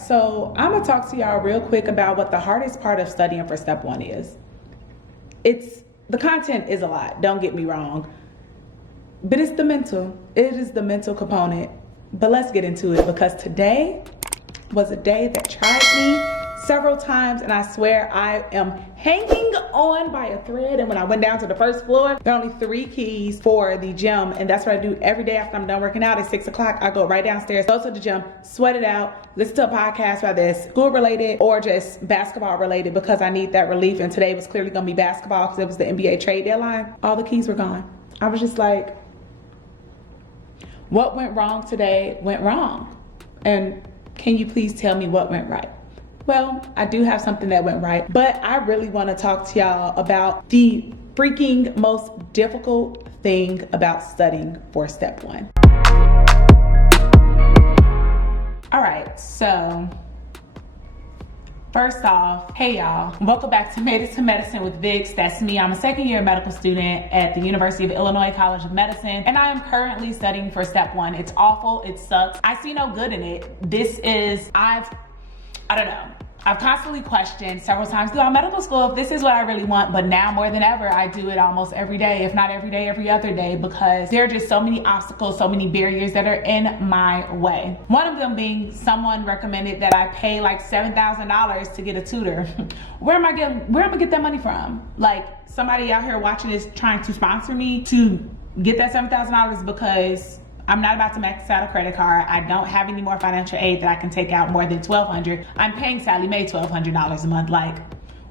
so I'm gonna talk to y'all real quick about what the hardest part of studying for step 1 is. The content is a lot, don't get me wrong, but it's the mental. It is the mental component. But let's get into it, because today was a day that tried me several times, and I swear I am hanging on by a thread. And when I went down to the first floor, there are only 3 keys for the gym, and that's what I do every day after I'm done working out at 6 o'clock. I go right downstairs, go to the gym, sweat it out, listen to a podcast about this, school related or just basketball related, because I need that relief. And today was clearly gonna be basketball because it was the NBA trade deadline. All the keys were gone. I was just like, what went wrong today went wrong. And can you please tell me what went right? Well, I do have something that went right, but I really want to talk to y'all about the freaking most difficult thing about studying for step 1. All right, so first off, hey y'all, welcome back to Made It to Medicine with Vix. That's me. I'm a second-year medical student at the University of Illinois College of Medicine, and I am currently studying for step 1. It's awful, it sucks. I see no good in it. I don't know. I've constantly questioned several times throughout medical school if this is what I really want, but now more than ever, I do it almost every day, if not every day, every other day, because there are just so many obstacles, so many barriers that are in my way. One of them being someone recommended that I pay like $7,000 to get a tutor. Where am I gonna get that money from? Like, somebody out here watching this trying to sponsor me to get that $7,000 because I'm not about to max out a credit card. I don't have any more financial aid that I can take out more than $1,200. I'm paying Sally Mae $1,200 a month. Like,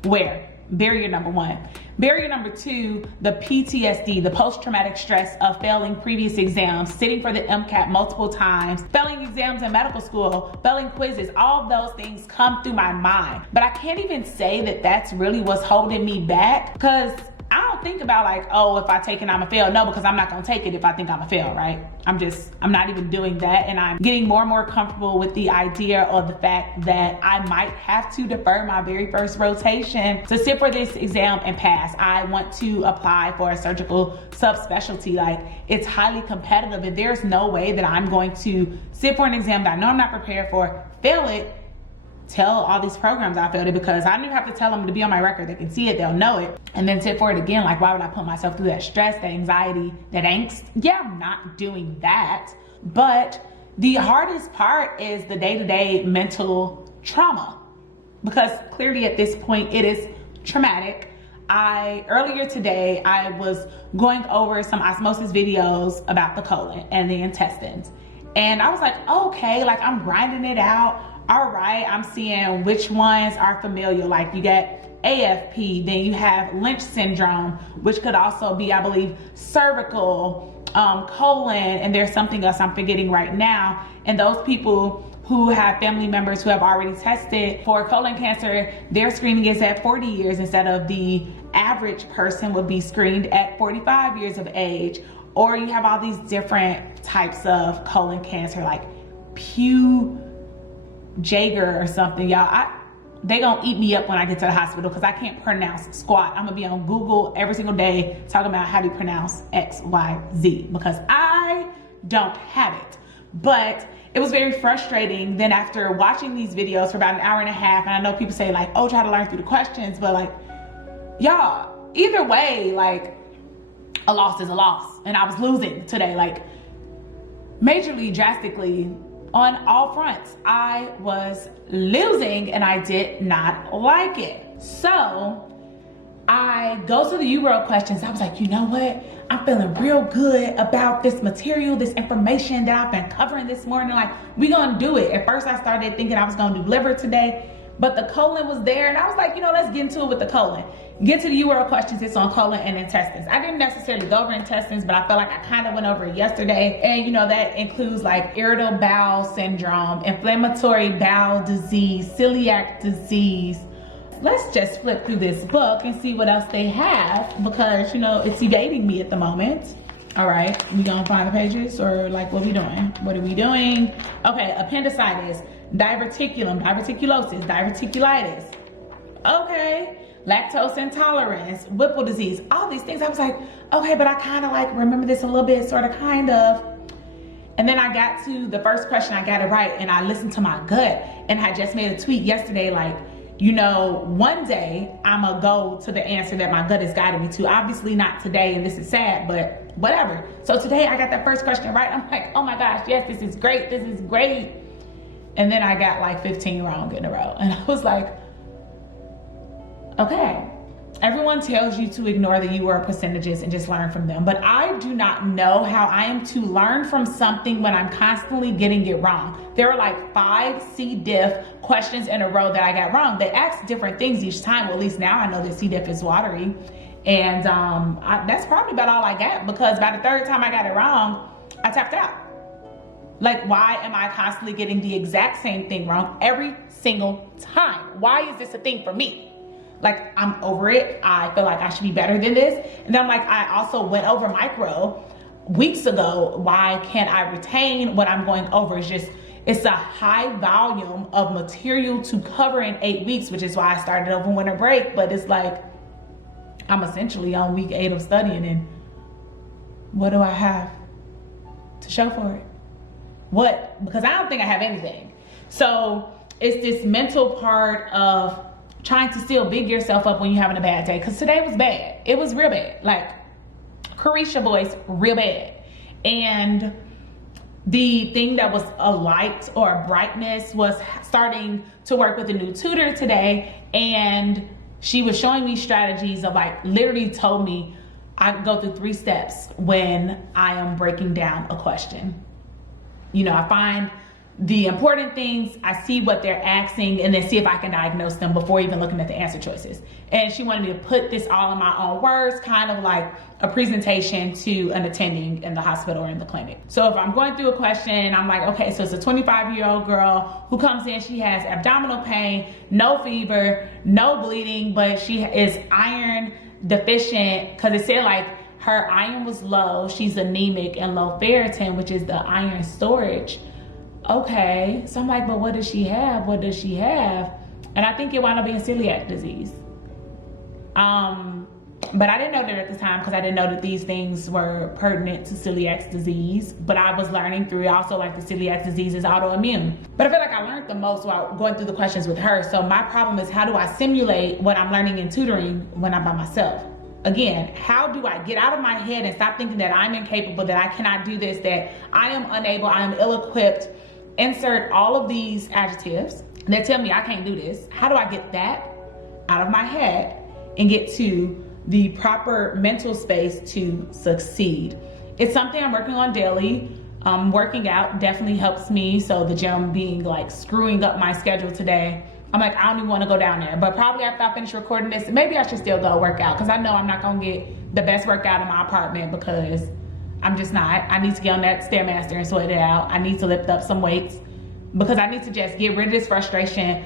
where? Barrier number 1. Barrier number 2, the PTSD, the post-traumatic stress of failing previous exams, sitting for the MCAT multiple times, failing exams in medical school, failing quizzes. All of those things come through my mind. But I can't even say that that's really what's holding me back, because I don't think about like, oh, if I take it, I'm a fail. No, because I'm not gonna take it if I think I'm a fail, right? I'm not even doing that. And I'm getting more and more comfortable with the idea of the fact that I might have to defer my very first rotation to sit for this exam and pass. I want to apply for a surgical subspecialty. Like, it's highly competitive, and there's no way that I'm going to sit for an exam that I know I'm not prepared for, fail it, tell all these programs I failed it, because I don't even have to tell them to be on my record. They can see it, they'll know it, and then sit for it again. Like, why would I put myself through that stress, that anxiety, that angst? Yeah, I'm not doing that. But the hardest part is the day-to-day mental trauma, because clearly at this point it is traumatic. Earlier today, I was going over some osmosis videos about the colon and the intestines, and I was like, okay, like, I'm grinding it out. All right, I'm seeing which ones are familiar. Like, you get AFP, then you have Lynch syndrome, which could also be, I believe, cervical, colon, and there's something else I'm forgetting right now. And those people who have family members who have already tested for colon cancer, their screening is at 40 years instead of the average person would be screened at 45 years of age. Or you have all these different types of colon cancer, like Pew Jager or something, y'all. They gonna eat me up when I get to the hospital because I can't pronounce squat. I'm gonna be on Google every single day talking about how to pronounce X, Y, Z, because I don't have it. But it was very frustrating then after watching these videos for about an hour and a half, and I know people say like, oh, try to learn through the questions, but like, y'all, either way, like, a loss is a loss. And I was losing today, like, majorly, drastically, on all fronts. I was losing, and I did not like it. So I go to the UWorld questions. I was like, you know what? I'm feeling real good about this material, this information that I've been covering this morning. Like, we gonna do it. At first I started thinking I was gonna do liver today, but the colon was there, and I was like, you know, let's get into it with the colon. Get to the UWorld questions. It's on colon and intestines. I didn't necessarily go over intestines, but I felt like I kind of went over it yesterday. And you know, that includes like irritable bowel syndrome, inflammatory bowel disease, celiac disease. Let's just flip through this book and see what else they have, because you know, it's evading me at the moment. All right, we gonna find the pages, or like, what we doing? What are we doing? Okay, appendicitis, diverticulum, diverticulosis, diverticulitis. Okay. Lactose intolerance, Whipple disease, all these things. I was like, okay, but I kind of like remember this a little bit, sort of, kind of. And then I got to the first question, I got it right, and I listened to my gut. And I just made a tweet yesterday like, you know, one day I'm gonna go to the answer that my gut is guiding me to. Obviously not today, and this is sad, but whatever. So today I got that first question right. I'm like, oh my gosh, yes, this is great, this is great. And then I got like 15 wrong in a row. And I was like, okay. Everyone tells you to ignore the UR percentages and just learn from them. But I do not know how I am to learn from something when I'm constantly getting it wrong. There are like 5 C. diff questions in a row that I got wrong. They ask different things each time. Well, at least now I know that C. diff is watery. And that's probably about all I got, because by the 3rd time I got it wrong, I tapped out. Like, why am I constantly getting the exact same thing wrong every single time? Why is this a thing for me? Like, I'm over it. I feel like I should be better than this. And then I'm like, I also went over micro weeks ago. Why can't I retain what I'm going over? It's a high volume of material to cover in 8 weeks, which is why I started over winter break. But it's like, I'm essentially on week 8 of studying, and what do I have to show for it? What? Because I don't think I have anything. So it's this mental part of trying to still big yourself up when you're having a bad day. Because today was bad. It was real bad. Like, Carisha voice, real bad. And the thing that was a light or a brightness was starting to work with a new tutor today. And she was showing me strategies of, like, literally told me I go through 3 steps when I am breaking down a question. You know, I find the important things, I see what they're asking, and then see if I can diagnose them before even looking at the answer choices. And she wanted me to put this all in my own words, kind of like a presentation to an attending in the hospital or in the clinic. So if I'm going through a question, I'm like, okay, so it's a 25-year-old girl who comes in, she has abdominal pain, no fever, no bleeding, but she is iron deficient, because it said like her iron was low, she's anemic, and low ferritin, which is the iron storage. Okay, so I'm like, but what does she have? What does she have? And I think it wound up being celiac disease. But I didn't know that at the time, because I didn't know that these things were pertinent to celiac disease. But I was learning through also, like, the celiac disease is autoimmune. But I feel like I learned the most while going through the questions with her. So my problem is, how do I simulate what I'm learning in tutoring when I'm by myself? Again, how do I get out of my head and stop thinking that I'm incapable, that I cannot do this, that I am unable, I am ill-equipped? Insert all of these adjectives that tell me I can't do this. How do I get that out of my head and get to the proper mental space to succeed? It's something I'm working on daily. Working out definitely helps me. So the gym being like screwing up my schedule today, I'm like, I don't even want to go down there. But probably after I finish recording this, maybe I should still go work out, because I know I'm not going to get the best workout in my apartment, because I'm just not. I need to get on that Stairmaster and sweat it out. I need to lift up some weights, because I need to just get rid of this frustration.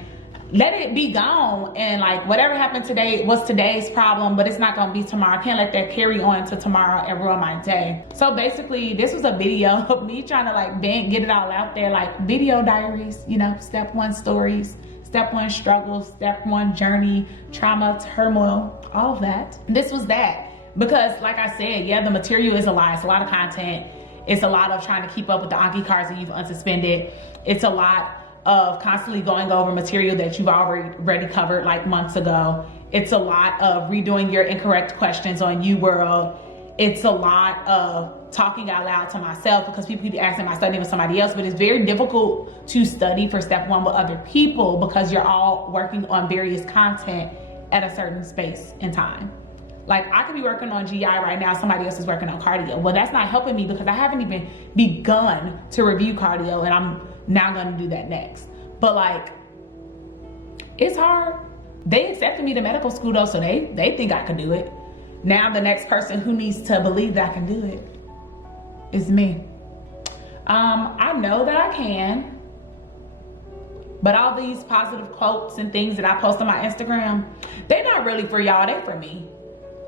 Let it be gone, and like, whatever happened today was today's problem, but it's not gonna be tomorrow. I can't let that carry on to tomorrow and ruin my day. So basically, this was a video of me trying to like get it all out there, like video diaries, you know, step 1 stories, step 1 struggles, step 1 journey, trauma, turmoil, all of that. This was that. Because like I said, yeah, the material is a lot. It's a lot of content. It's a lot of trying to keep up with the Anki cards that you've unsuspended. It's a lot of constantly going over material that you've already covered like months ago. It's a lot of redoing your incorrect questions on UWorld. It's a lot of talking out loud to myself, because people keep asking, am I studying with somebody else? But it's very difficult to study for step 1 with other people, because you're all working on various content at a certain space and time. Like, I could be working on GI right now, somebody else is working on cardio. Well, that's not helping me, because I haven't even begun to review cardio, and I'm now gonna do that next. But like, it's hard. They accepted me to medical school though, so they think I can do it. Now the next person who needs to believe that I can do it is me. I know that I can, but all these positive quotes and things that I post on my Instagram, they're not really for y'all, they're for me.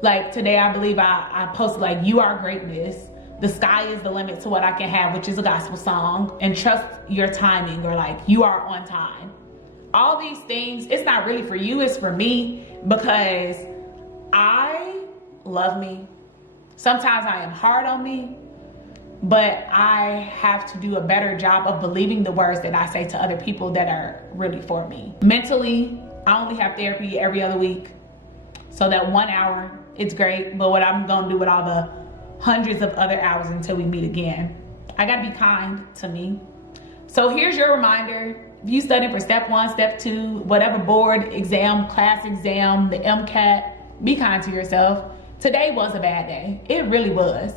Like today, I believe I posted like, you are greatness. The sky is the limit to what I can have, which is a gospel song. And trust your timing, or like, you are on time. All these things, it's not really for you, it's for me, because I love me. Sometimes I am hard on me. but I have to do a better job of believing the words that I say to other people that are really for me. Mentally, I only have therapy every other week. So that 1 hour, it's great, but what I'm gonna do with all the hundreds of other hours until we meet again, I gotta be kind to me. So here's your reminder. If you studying for step 1, step 2, whatever board exam, class exam, the MCAT, be kind to yourself. Today was a bad day. It really was.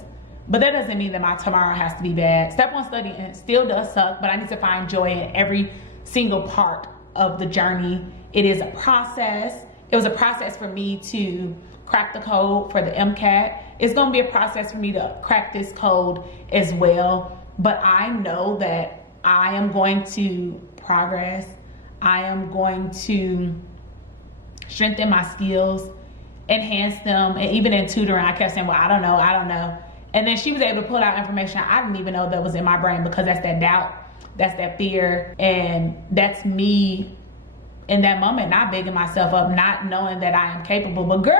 But that doesn't mean that my tomorrow has to be bad. Step 1 studying still does suck, but I need to find joy in every single part of the journey. It is a process. It was a process for me to crack the code for the MCAT. It's gonna be a process for me to crack this code as well. But I know that I am going to progress. I am going to strengthen my skills, enhance them. And even in tutoring, I kept saying, well, I don't know. And then she was able to pull out information I didn't even know that was in my brain, because that's that doubt, that's that fear, and that's me in that moment, not bigging myself up, not knowing that I am capable. But girl,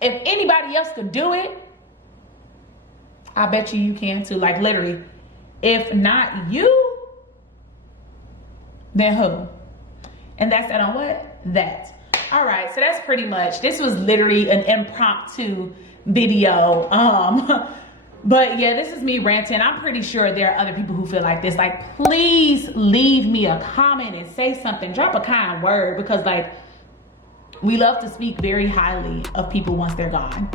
if anybody else could do it, I bet you can too. Like literally, if not you, then who? And that's that on what? That. All right, so that's pretty much, this was literally an impromptu video. But yeah, this is me ranting. I'm pretty sure there are other people who feel like this. Like, please leave me a comment and say something. Drop a kind word, because like, we love to speak very highly of people once they're gone.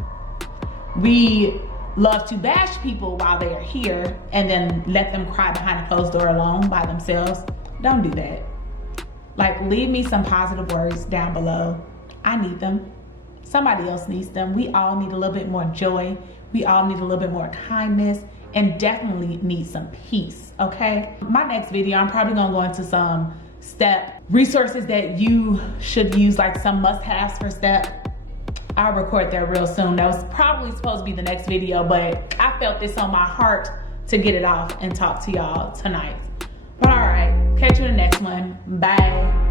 We love to bash people while they are here and then let them cry behind a closed door alone by themselves. Don't do that. Like, leave me some positive words down below. I need them. Somebody else needs them. We all need a little bit more joy. We all need a little bit more kindness, and definitely need some peace, okay? My next video, I'm probably gonna go into some STEP resources that you should use, like some must-haves for STEP. I'll record that real soon. That was probably supposed to be the next video, but I felt this on my heart to get it off and talk to y'all tonight. But all right, catch you in the next one. Bye.